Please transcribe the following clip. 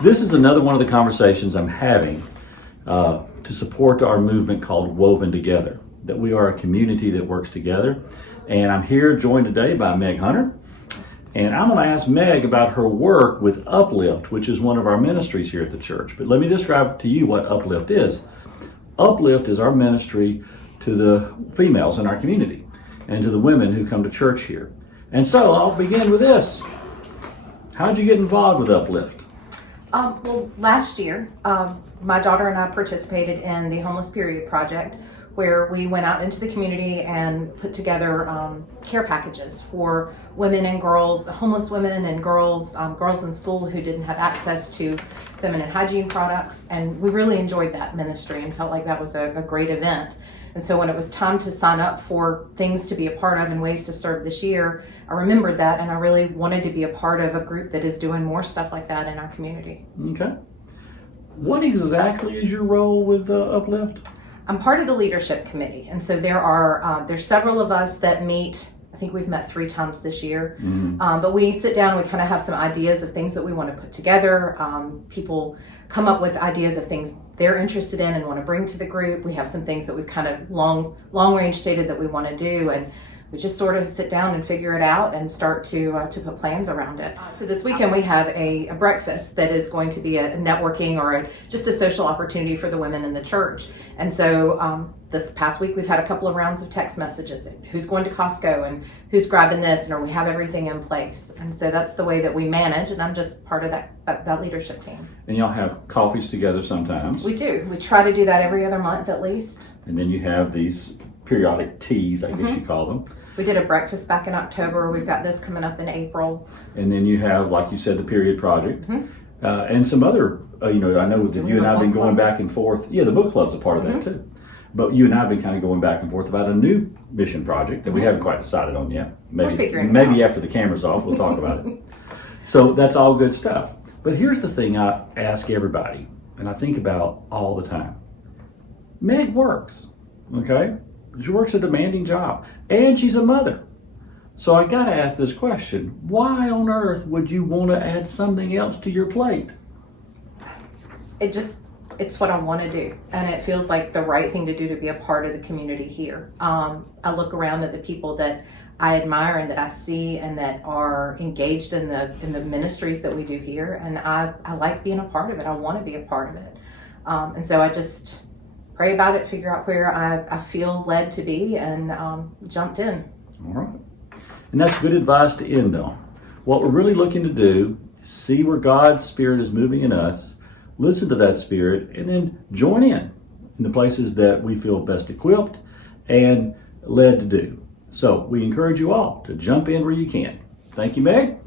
This is another one of the conversations I'm having to support our movement called Woven Together, that we are a community that works together. And I'm here joined today by Meg Hunter. And I'm going to ask Meg about her work with Uplift, which is one of our ministries here at the church. But let me describe to you what Uplift is. Uplift is our ministry to the females in our community and to the women who come to church here. And so I'll begin with this. How'd you get involved with Uplift? Well, last year, my daughter and I participated in the Homeless Period Project, where we went out into the community and put together care packages for women and girls, the homeless women and girls, girls in school who didn't have access to feminine hygiene products. And we really enjoyed that ministry and felt like that was a great event. And so when it was time to sign up for things to be a part of and ways to serve this year, I remembered that and I really wanted to be a part of a group that is doing more stuff like that in our community. Okay. What exactly is your role with Uplift? I'm part of the leadership committee, and so there's several of us that meet. I think we've met 3 times this year, but we sit down and we kind of have some ideas of things that we want to put together. People come up with ideas of things they're interested in and want to bring to the group. We have some things that we've kind of long range stated that we want to do, and we just sort of sit down and figure it out and start to put plans around it. So this weekend we have a breakfast that is going to be a networking or just a social opportunity for the women in the church. And so this past week we've had a couple of rounds of text messages. Who's going to Costco and who's grabbing this, and we have everything in place. And so that's the way that we manage, and I'm just part of that leadership team. And y'all have coffees together sometimes. We do. We try to do that every other month at least. And then you have these periodic teas, I guess you call them. We did a breakfast back in October. We've got this coming up in April. And then you have, like you said, the Period Project. And some other, I know that you and I have been going back and forth. Yeah, the book club's a part of that too. But you and I have been kind of going back and forth about a new mission project that we haven't quite decided on yet. We're figuring it out. Maybe after the camera's off, we'll talk about it. So that's all good stuff. But here's the thing I ask everybody, and I think about all the time. Meg works, okay? She works a demanding job, and she's a mother. So I gotta ask this question: why on earth would you want to add something else to your plate? It's what I want to do, and it feels like the right thing to do to be a part of the community here. I look around at the people that I admire and that I see and that are engaged in the ministries that we do here, and I like being a part of it. I want to be a part of it, and so I just pray about it, figure out where I feel led to be, and jumped in. All right. And that's good advice to end on. What we're really looking to do is see where God's Spirit is moving in us, listen to that Spirit, and then join in the places that we feel best equipped and led to do. So we encourage you all to jump in where you can. Thank you, Meg.